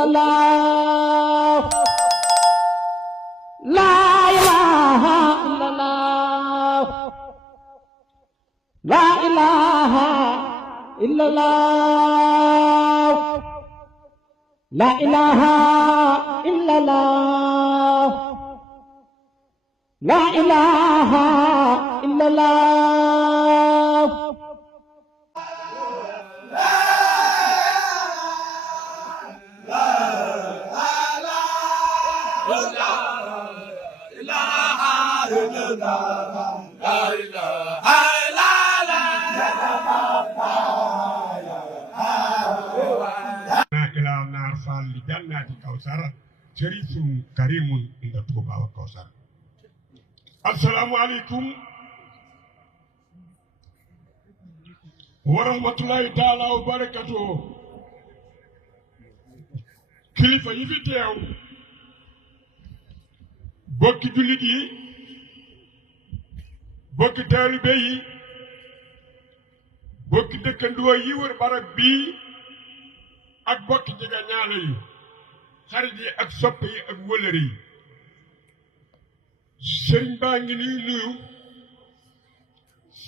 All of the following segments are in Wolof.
illallah la ilaha illallah la ilaha illallah la ilaha illallah la ilaha illallah إلى نار فال لجنة كوثر شريف كريم عند توبة وكوثر. السلام عليكم ورحمة الله تعالى وبركاته. kilifa yi fi teew bokki jullit yi bokki taalibe yi bokki dëkkandoo yi wër barab bii ak bokki jege ñaale yi xarit yi ak sopp yi ak wëlëri yi sëriñ baa ngi nii nuyu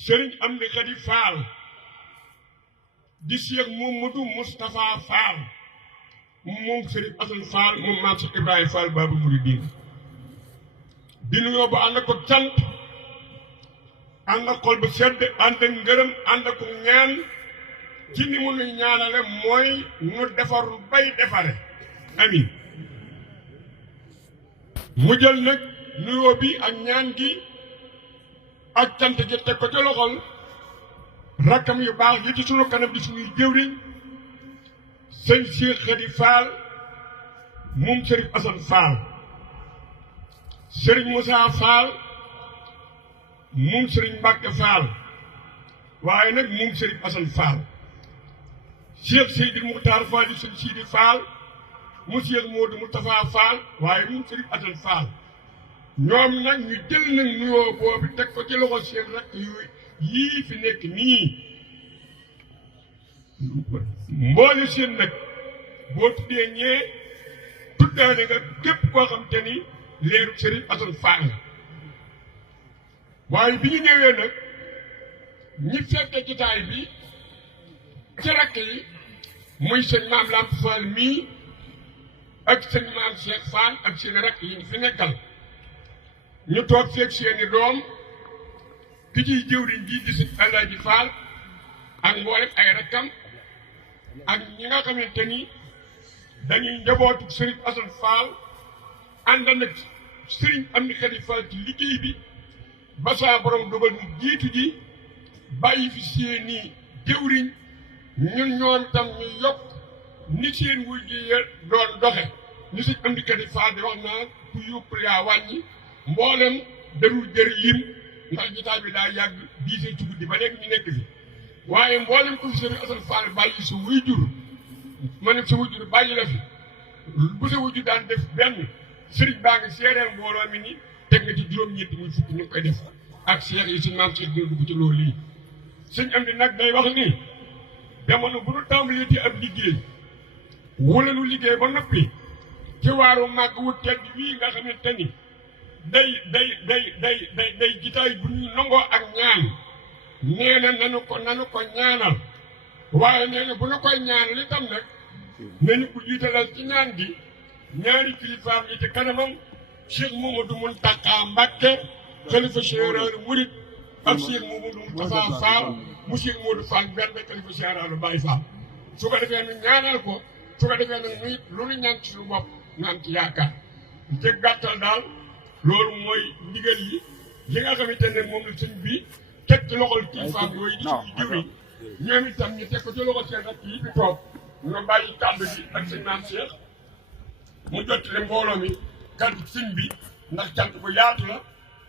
sëriñ Amdi Xadi Faal di Cheikh Mamadou Moustapha Faal moom sëriñ Asan Faal moom maam Cheikh Ibrahima Faal Baabul Muridiin di nuyoo ba ànd ko cant ànd ak xol bu sedd ànd ak ngërëm ànd ak ñaan ci ni mu nuy ñaanale mooy nu defaru bay defare amin mu jël nag nuyoo bi ak ñaan gi ak cant gi teg ko ci loxol rakkam yu baax yi ci sunu kanam di suñuy jëwriñ sëñ Cheikh Xadi Faal moom sëriñ Asan Faal sëriñ Moussa Faal moom sëriñ Mbàkke Faal waaye nag moom sëriñ Asan Faal Cheikh Seydi Muxtaar Faal di sëñ Sidi Faal mu Cheikh Moodu Moustapha Faal waaye moom sëriñ Asan Faal ñoom nag ñu jël nag nuyoo boobu teg ko ci loxo seen rakk yii fi nekk nii mboole seen nag boo tuddee ñee tuddaane nga képp koo xam te ni leeru sëriñ Asan Faal la waaye bi ñu ñëwee nag ñi fekke jotaay bi ci rakk yi muy sëñ maam Lamp Faal mii ak sëñ maam Cheikh Faal ak seen rakk yi ñu fi nekkal ñu toog feeg seeni doom ki ciy jëwriñ ji di sëñ Alaaji Faal ak mboolem ay rakkam ak ñi nga xamante ni dañuy njabootu sëriñ Asan Faal ànd nag sëriñ Amdi Xadi Faal ci liggéey bi ba saa borom dogal mu jiitu ji bàyyi fi seeni jëwriñ ñun ñoom tam ñu yokk ni seen wuy ji doon doxe ni sëñ Amdi Xadi Faal di wax naa ku yóbbu yaa wàññi mboolem darul jër lim ndax jotaay bi daa yàgg diisee ci guddi ba léegi ñu nekk fi waaye mboolem ko fi sëriñ Asan Faal bàyyi sa wuy jur ma ne sa wuy jur bàyyi la fi bu sa wuy jur daan def benn sëriñ baa ngi seereel mbooloo mi ni teg nga ci juróom-ñetti muy fukk ñu ngi koy def ak seex yi suñ maam seex dina dugg ci loolu lii sëñ Amdi nag day wax ni jamono bu nu tàmbalee di ab liggéey wala nu liggéey ba noppi ci waaru màgg wu tedd wii nga xamante ni day jitaay bu ñuy nangoo ak ñaan nee na nanu ko ñaanal waaye nee na bu nu koy ñaanal itam nag nañu ko jiitalal ci ñaan gi ñaari kilifaam yi ci kanamam Cheikh Mamadou Mountakha Mbacké xalifa général murid ak Cheikh Mamadou Moustapha Fall mu Cheikh Modou Fall benn xalifa général Baye Fall su ko defee nu ñaanal ko su ko defee nag nuy lu nu ñaan ci suñu bopp ñu am ci yaakaar ci gàttal daal loolu mooy ndigal yi li nga xamante ne moom la sëñ bi teg ci loxol kilifaam yooyu di suñu jëwriñ ñoom itam ñu teg ko ci loxol seen rakk yi fi toog ñu bàyyi kàddu gi ak sëñ Maam Cheikh mu jottali mbooloo mi kàddu sëñ bi ndax cant bu yaatu la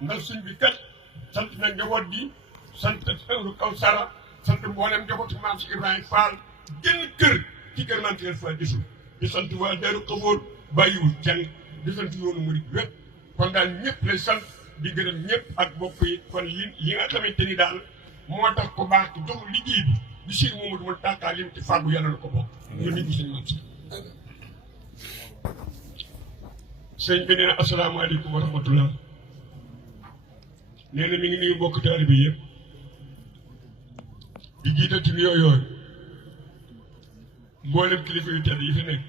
ndax sëñ bi kat sant na njaboot gi sant ëru Kawsara sant mboolem njabootu maam si Ibrahima Fall génn kër ci kër maam si Fall gisul di sant waa Daaru Xafoor bàyyiwul kenn di sant yoonu murid wépp kon daal ñëpp lay sant di gërëm ñëpp ak bopp yi kon li nga xamante ni daal moo tax ko baax ci jox liggéey bi di Cheikh Mamadou Mountakha lim ci fàggu yàlla na ko bokk ñu nit ñi sëñ maam si sëñ bi nee na asalaamaaleykum wa rahmatullah. nee na mi ngi nuyu mbokk taalibe bi yëpp di jiital ci nuyoo yooyu mboolem kilifa yu tedd yi fi nekk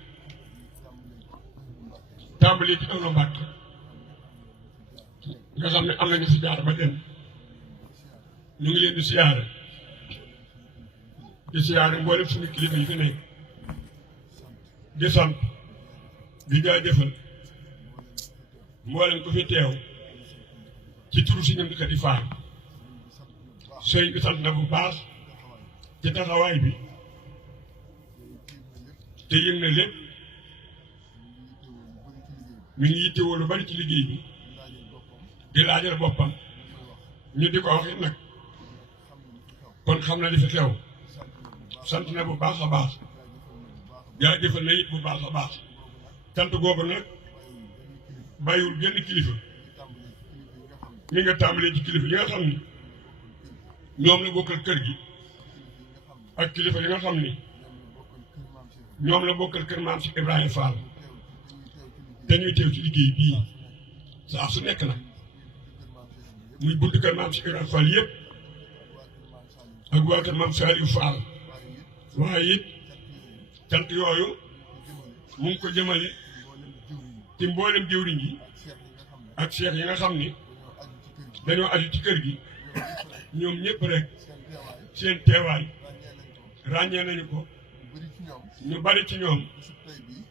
tàmbali ci Amna Mbàkke nga xam ne am nañu si jaar ba dem ñu ngi leen di siyaare mboolem suñu kilifa yi fi nekk di sant di jaajëfal mboolem ku fi teew ci turu si ñoom di faar sëriñ bi sant na bu baax ci taxawaay bi te yëg na lépp mi ngi yittewoo lu bari ci liggéey bi di laajal boppam ñu di ko wax it nag kon xam na li fi xew sant na bu baax a baax jaajëfal na it bu baax a baax sant googu nag bàyyiwul genn kilifa mi nga tàmbalee ci kilifa yi nga xam ni ñoom la bokkal kër gi ak kilifa yi nga xam ni ñoom la bokkal kër maam si Ibrahima Fall dañuy teew ci liggéey bii saa su nekk nag muy buntu kër maam si Ibrahima Fall yëpp ak waa kër maam Saliou Fall waaye it cant yooyu mu ngi ko jëmale ci mboolem jëwriñ yi ak seex yi nga xam ni dañoo aju ci kër gi ñoom ñëpp rek seen teewaay ràññee nañu ko ñu bari ci ñoom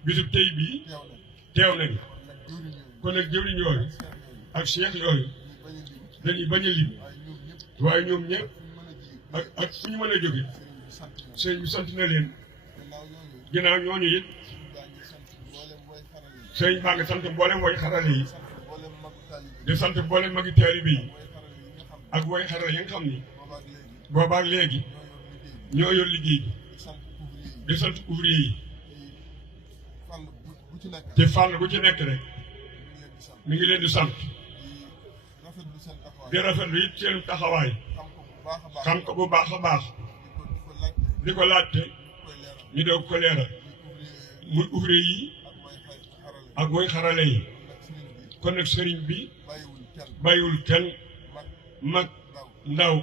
bisub tey bii teew nañu kon nag jëwriñ yooyu ak seex yooyu dañuy bañ a lim waaye ñoom ñëpp ak fu ñu mën a jóge sëñ bi sant na leen ginnaaw ñooñu it sëñ baa ngi sant mboolem woy xarale yi di sant mboolem magi taalibe yi ak woy xarale yi nga xam ni boobaak léegi ñoo yor liggéey bi di sant ouvrier yi te fànn bu ci nekk rek mi ngi leen di sant di rafetlu it seen taxawaay xam ko bu baax a baax di ko laajte ñu doog ko leeral muy ouvrier yi ak woy xarale yi kon nag sëriñ bi bàyyiwul kenn mag ndaw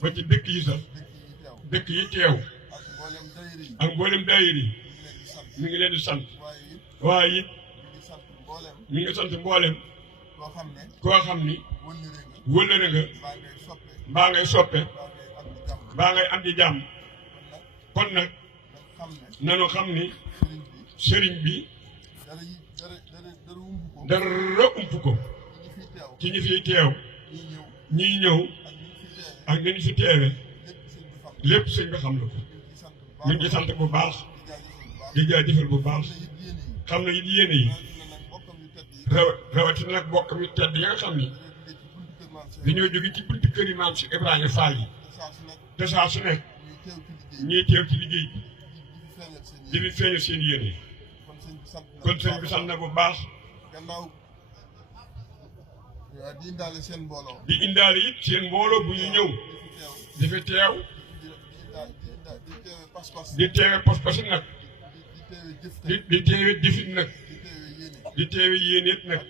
ba ci dëkk yi sax dëkk yi teew ak mboolem daayir yi mi ngi leen di sant waaye it mi ngi sant mboolem koo xam ni wëllëre nga mbaa ngay soppe mbaa ngay am di jàmm kon nag nanu xam ni sëriñ bi dara ump ko ci ñi fiy teew ñiy ñëw ak ni ñu fi teewe lépp sëñ bi xam na ko mi ngi sant bu baax di jaajëfal bu baax xam na it yéene yi rawatina nag bokk mi tedd yi nga xam ni dañoo jóge ci buntu kër yi maam si Ibrahima Fall yi te saa su nekk ñuy teew ci liggéey bi di feeñal seen yéene kon sëñ bi sant na bu baax di indaale seen mbooloo. di indaale it seen mbooloo bu ñu ñëw di fi teew di teewe pas-pas nag di teewe jëfit nag di teewe yéeneet nag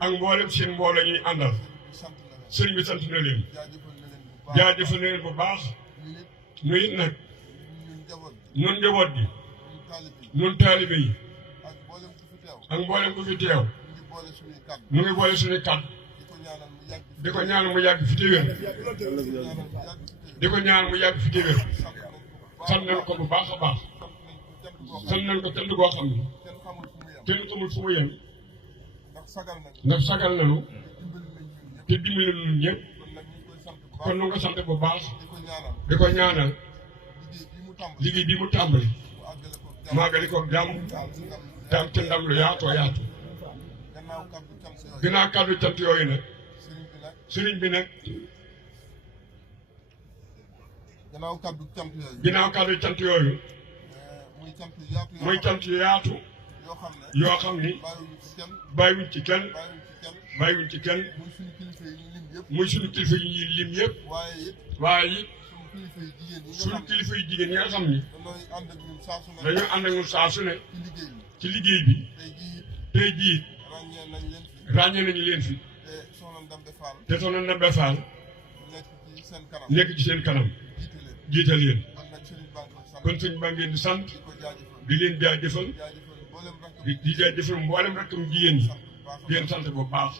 ak mboolem seen mbooloo ñuy àndal sëriñ bi sant na leen jaajëfal na leen bu baax nu it nag nun njaboot gi nun taalibe yi ak mboolem ku fi teew nu ngi boole suñuy kàddu di ko ñaan mu yàgg fi téwér di ko ñaan mu yàgg fi téwér sant nañ ko bu baax a baax sant nañ ko cant goo xam ne kenn xamul fu mu yem ndax sagal nañu te dimbali nañu ñëpp kon nu nga sant bu baax di ko ñaanal liggéey bi mu tàmbali maagali ko jàmm tam ca ndam lu yaatoo yaatu ginnaaw kàddu cant yooyu nag sëriñ bi nag ginnaaw kàddu cant yooyu muy cant yu yaatu yoo xam ni bàyyiwuñ ci kenn muy suñu kilifa yi ñuy lim yëpp waaye it kilifa yi jigéen yi nga suñu xam ne kilifa yi jigéen ñi nga xam ni dañooy ànd ak ñun saa su ne dañoo ànd ak ñun saa su ne ci liggéey bi ci liggéey bi tey tey jii jii ràññee nañ leen fi ràññee nañu leen fi te soxna Ndambe Fall te soxna Ndambe Fall nekk ci seen kanam nekk ci seen kanam jiite leen jiital leen kon nag Serigne Ba nga sant kon sëñ baa ngeen di sant di ko jaajëfal di leen jaajëfal jaajëfal mboolem rakkam di jaajëfal mboolem rakkam jigéen ñi sant bu baax di leen sant bu baax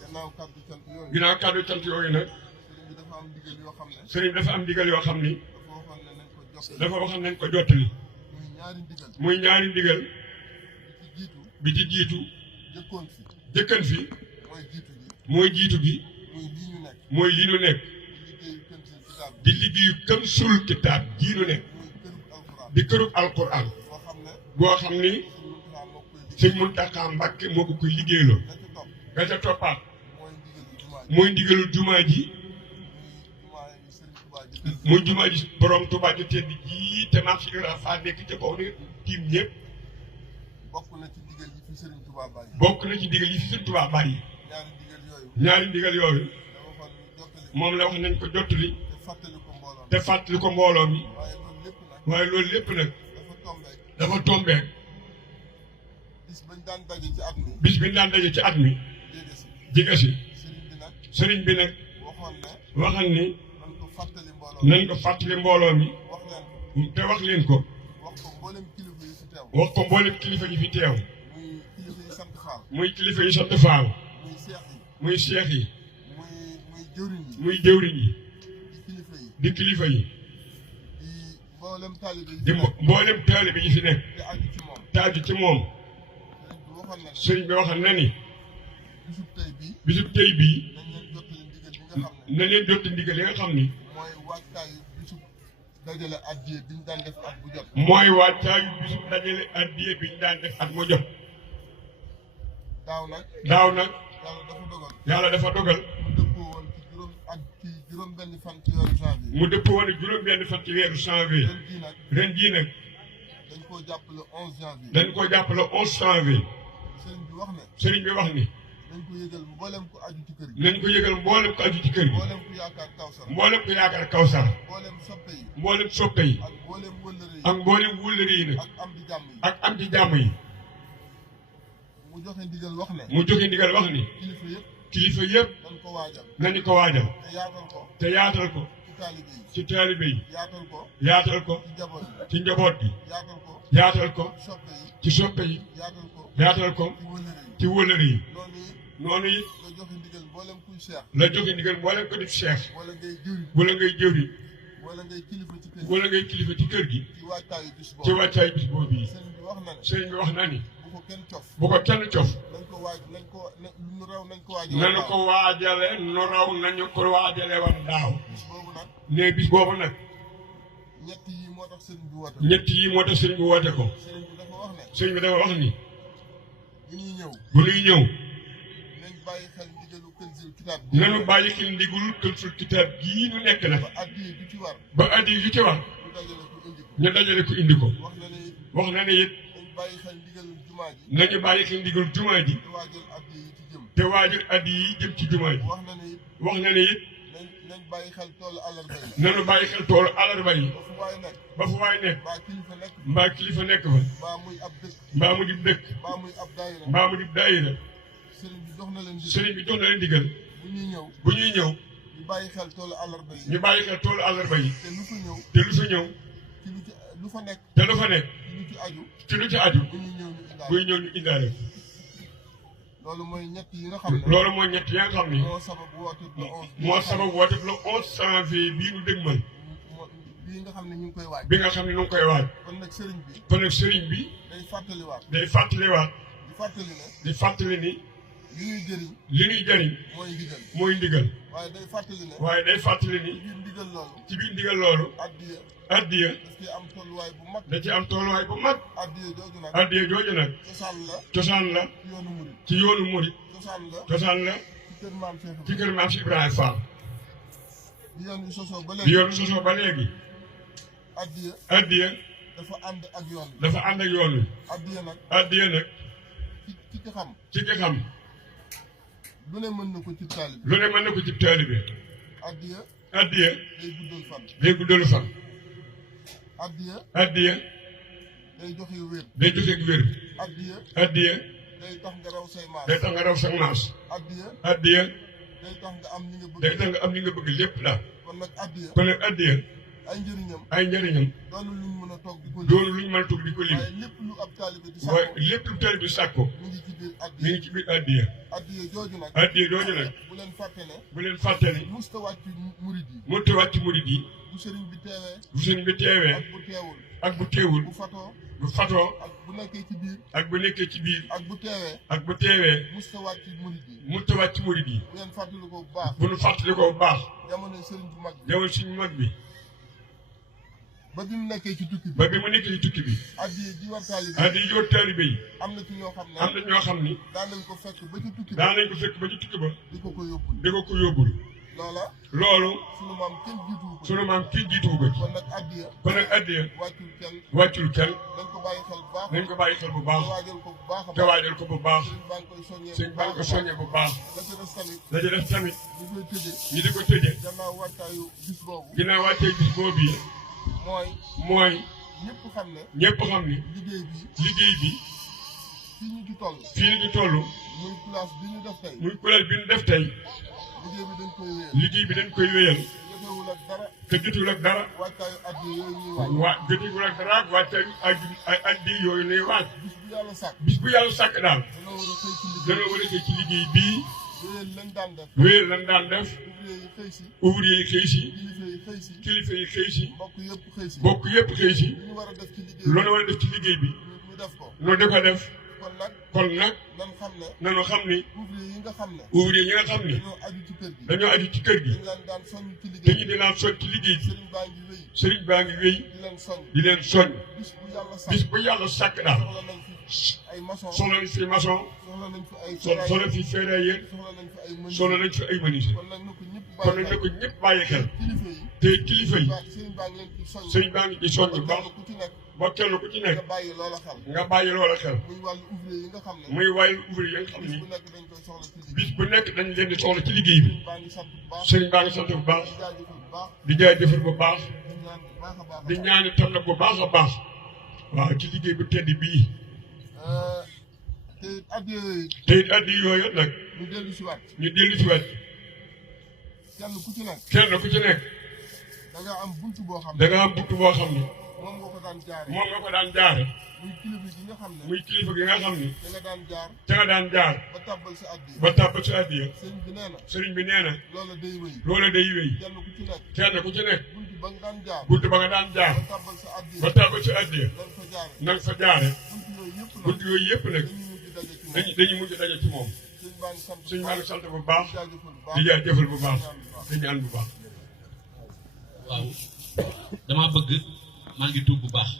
gannaaw kàddu sant yooyu ginnaaw kàddu cant yooyu nag Serigne bi dafa am ndigal yoo xam ne sëriñ dafa am ndigal yoo xam ni dafa waxoon ne nañ ko jottali dafa waxoon nañ ko jottali muy ñaari ndigal muy ñaari ndigal bi ci jiitu bi ci jiitu jëkkoon fi jëkkan fi mooy jiitu gi mooy jiitu gi muy lii ñu nekk mooy li ñu nekk di liggéeyu kën seen kitaab di liggéeyu Kanzul Kitaab jii ñu nekk muy kërub alxuraan di kërub alquran boo xam ne boo xam ni Serigne Mountakha moo koy liggéey sëñ Muntaxa Mbàkke moo ko koy liggéeyloo la ca topp nga ca toppaat mooy ndigalu jumaa ji mooy ndigalul jumaa ji muy jumaa yi Serigne Touba ji tëdd muy jumaa ji borom Tuubaa ji tedd jii te maam si Ibra Faal nekk ca kaw ni tiim ñëpp bokk na ci ndigal yi fi Serigne Touba bàyyi bokk na ci ndigal yi fi sëñ Tuubaa bàyyi ñaari ndigal yooyu ñaari ndigal yooyu dama moom la wax nañ ko jottali te fàttali ko mbooloo te fàttali ko mbooloo mi waaye loolu lépp nag waaye loolu lépp nag dafa tombeek dafa tombeek bis bañ daan daje ci at mi bis bi ñu daan daje ci at mi jege si jege si Serigne bi nag sëriñ bi nag waxoon ne waxal ni nañ ko fàttali mbooloo nañ ko fàttali mbooloo mi wax leen ko te wax leen ko wax ko mboolem kilifa yi fi teew wax ko mboolem kilifa yi fi teew muy kilifa yi sant Faal muy kilifa yi sant Faal muy seex yi muy seex yi muy jëwriñ yi muy jëwriñ yi di kilifa yi di kilifa yi di mboolem taalibe yi di fi nekk mboolem taalibe yi fi nekk te aju ci moom te aju ci moom Serigne bi waxoon na ne sëriñ bi waxal na ni bisub tey bii bisub tey bii nañ leen jottali ndigal bi nga xam ne na leen jotti ndigal yi nga xam ni mooy waajtaayu bisub dajale addiye bi ñu daan def at bu jot mooy waajtaayu bisub dajale addiye bi ñu daan def at mu jot daaw nag daaw nag yàlla dafa dogal yàlla dafa dogal mu dëppoo woon ci juróom benn fan ci weeru janvier mu dëpp woon juróom-benn fan ci weeru janvier ren jii nag ren jii nag dañ koo jàpp le 11 janvier dañ ko jàpp le 11 janvier sëriñ bi wax ne sëriñ bi wax ni nañ ko yëgal mboolem ko aju ci kër gi nañ ko yëgal mboolem ko aju ci kër gi mboolem ku yaakaar Kawsara mboolem ko yaakaar Kawsara mboolem soppe yi mboolem soppe yi ak mboolem wëllëre yi ak mboolem wóllëre yi nag ak am di jàmm yi ak am ci jàmm yi mu joxe ndigal wax ne mu joxe ndigal wax ni kilifa yëpp kilifa yëpp dañ ko waajal nañu ko waajal te yaatal ko te yaatal ko ci taalibe yi ci taalibe yi yaatal ko yaatal ko ci njaboot yi ci njaboot gi yaatal ko yaatal ko ci soppe yi ci soppe yi yaatal ko yaatal ko ci wëllëre yi ci wóllëre yi noonu yi noonu it nga joxe ndigal mboolem kuy seex la joxe ndigal mboolem ko def cheikh wala ngay jëriñ wala ngay jëwri wala ngay kilifa ci kër gi wala ngay kilifa ci kër gi ci waajtaayu bis ci boobu wàccaay bis boobu yi sëriñ bi wax na ne sëriñ bi wax na ni bu ko kenn cof bu ko kenn cof nañ ko waaj nañ ko lu raw nañ ko waajal nañu ko waajale nu raw nañu ko waajale woon daaw bis boobu nag ne bis boobu nag ñett yi moo tax sëriñ bi woote ñett yi moo tax sëriñ bi woote ko sëriñ bi dafa wax ne sëriñ bi dafa wax ni bu ñuy ñëw bu ñuy ñëw nañ bàyyi xel ndigalu Kanzul Kitaab nanu bàyyi xel ndigul Kanzul Kitaab gii nu nekk nag ba addiye bi ci war ba addi yu ci war ñu dajale ko indi ko ñu dajale ko indi ko wax na ne wax na ne it nañ bàyyi xel ndigalu jumaa ji nañu bàyyi xel ndigal jumaa ji te waajal addiye yi ci jëm te waajal addi yi jëm ci jumaa ji wax na ne it wax na ne it nañ bàyyi xel toolu àllarba yi nanu bàyyi xel toolu àllarba yi ba fu waay nekk ba fu waay nekk mbaa kilifa nekk mbaa kilifa nekk fa mbaa muy ab dëkk mbaa mu dib dëkk mbaa muy ab daayira mbaa mu dib daayira sëriñ bi jox na leen ndigal sëriñ bi jox na leen ndigal bu ñuy ñëw bu ñuy ñëw ñu bàyyi xel toolu àllarba yi ñu bàyyi xel toolu àllarba yi te lu fa ñëw te lu fa ñëw ci lu fa nekk te lu fa nekk ci lu ci aju ci lu ci aju bu ñuy ñëw ñu indaale buy ñëw ñu indaale loolu mooy ñett yi nga xam ne loolu mooy ñett ya nga xam ni moo sabab woote le 11 moo sabab woote le 11 janvier bii nu dëgmal bii nga xam ne ñu ngi koy waaj bi nga xam ne nu ngi koy waaj kon nag sëriñ bi kon nag sëriñ bi day fàttaliwaat day fàttaliwaat di fàttali ne di fàttali ni li ñuy jëriñ li ñuy jëriñ mooy ndigal mooy ndigal waaye day fàttali ne waaye day fàttali ni ci biir ndigal loolu ci biir ndigal loolu addiya addiya daf ci am tolluwaay bu mag da ci am tolluwaay bu mag addiya jooju nag addiya jooju nag cosaan la cosaan la ci yoonu murid ci yoonu murit cosaan la cosaan la ci kër maam Cheikh ci kër maam si Ibrahima Fall bi yoon wi sosoo ba bi léegi yoonu sosoo ba léegi addiya addiya dafa ànd ak yoon wi dafa ànd ak yoon wi addiya nag addiya nag ci ki xam ci ki xam lu ne mën na ko ci taalib lu ne mën na ko ci taalibe addiya addiya day guddal fan. day guddal fan. addiya addiya day joxe wér. day joxe wér. addiya addiya day tax nga raw say maas. day tax nga raw sa maas. addiya addiya day tax nga am li nga bëgg. day tax nga am li nga bëgg lépp daal. kon nag addiya kon nag addiya ay njëriñam ay njëriñam doonu luñ mën a toog di ko lim. doonu luñ mën a toog di ko lim. waaye lépp lu ab taalibe di waaye sàkko lépp lu tali bi sàkko mi ngi ci biir mi addiya. ngi ci biir addiya. addiya jooju nag. addiya dooñu nag bu leen fàtte ne. bu leen fàttali musta wàcc murid yi. mënut a wàcc murid yi bu sëriñ bi teewee. bu sëñ bi teewee ak bu teewul. ak bu teewul bu fatoo. bu fatoo ak bu nekkee ci biir. ak bu nekkee ci biir ak bu teewee. ak bu teewee musta wàcc murid yi. mënut a wàcc murid yi bu ngeen fàttali ko bu baax. bu nu fàttali ko bu baax jamono sëriñ bu mag bi. jawal suñu mag bi ba bi mu nekkee ci tukki bi. ba bi mu nekkee ci tukki bi addiya ji war taalibe. addiya joor taalibe yi am na ci ñoo xam ne. am na ñoo xam ni daan nañ ko fekk ba ci tukki bi. daan nañ ko fekk ba ci tukki ba di ko yóbbul. di ko yóbbul loola. loolu sunu maam kenn jiituwu ko. sunu maam kii jiituwu ko ci kon nag addiya. kon nag addiya wàccul kenn. wàccul kenn dañ ko bàyyi xel bu baax. nañ ko bàyyi xel bu te baax waajal ko bu baax a te baax. waajal ko bu baax sëriñ baa ngi koy soññee sëñ baa ngi ko soññee bu baax la ca des tamit. la ci def tamit ñu koy tëjee. ñi di ko tëjee gannaaw wattaayu bis boobu. ginnaaw wàccee bis boobu yi mooy. mooy ñëpp xam ne. ñëpp xam ni liggéey bi. liggéey bi fii ñu ci toll. fii ñu toll muy place bi ñu def tey. muy kuréel bi ñu def tey liggéey bi dañ koy wéyal. liggéey bi dañ koy wéyal jotewul ak dara. te jotul ak dara wattaayu addiya yooyu ñuy waaj. waa jotul ak dara ak wàcce ay addi yooyu nuy waaj bis bu yàlla sàkk. bis bu yàlla sàkk daal dañoo war a xëy ci liggéey. dañoo war a xëy ci liggéey bii wéyal lañ daan def. wéyal lan daan def ouvrier yi xëy si. ouvrier yi xëy si kilifa yi xëy si. kilifa yi xëy si mbokk yëpp xëy si. bokk yëpp xëy si li ñu war a def ci liggéey. loolu war a def ci liggéey bi ñu def ko. noonu da ko def kon nag. kon nag nan xam ne. nanu xam ni ouvrier yi nga xam ne. ouvrier yi nga xam ni dañoo aju ci kër gi. dañoo aju ci kër gi dañ leen daan soññ ci te liggéey. ñu di laan soñ ci liggéey bi sëriñ baa ngi wéy. sëriñ baa ngi wéy di leen soññ. di leen soñ bis bu yàlla sàkk. bis bu yàlla sàkk daal soxla nañ fi ay maçon. soxla nañ fi maçon soxla nañ fi ay. soxla fi ferrailleur soxla nañ fi ay menuisier. soxla nañ fi ay menuisier kon nag na ko ñëpp kon nag bàyyi na ko ñëpp bàyyi xel kilifa yi. te kilifa yi sëriñ baa ngi leen ci soññ. sëriñ baa ngi ci soñ bu baax ku ci nekk. ba kenn ku ci nekk nga bàyyi loola xel. nga bàyyi loola xel muy wàllu ouvrier yi nga xam ne. muy wàllu ouvrier yi nga xam bis ni bu nekk dañ koy soxla ci liggéey. bis bu nekk dañ leen di soxla ci liggéey bi baa ngi sant bu baax. sëriñ baa ngi sant bu baax di jaajëfal bu baax. di jaajëfal bu baax di ñaan bu baax a baax. di ñaani tam nag bu baax a baax waaw ci liggéey bu tedd bii te addiya yooyu. te it addi yooyu nag ñu dellu si waat. ñu dellu ci wet kenn ku ci nekk. kenn ku ci nekk da nga am buntu boo xam ne. da nga am bunt boo xam ni moom nga ko daan jaare. moom nga ko daan jaare muy kilifa gi nga xam ne. muy kilifa gi nga xam ni da nga daan jaar. ca nga daan jaar ba tàbbal sa addiya. ba tàbb ci addiya sëriñ bi nee na. sëriñ bi nee na loola day wéy. loola day wéy kenn ku ci nekk. kenn ku ci nekk buntu ba nga daan jaar. bunt ba nga daan jaar ba tàbbal sa addiya. ba tàbb ci addiya da nga fa jaare. na nga fa jaare buntu yooyu yëpp nag. bunt yooyu yëpp nag dañuy mujj daje ci moom. dañuy mujj daje ci moom sëriñ baa ngi sant bu suñu baax. maa ngi sant bu baax di jaajëfal bu baax. di jaajëfal bu baax di ñaan bu baax waaw dama bëgg maa ngi tuub bu baax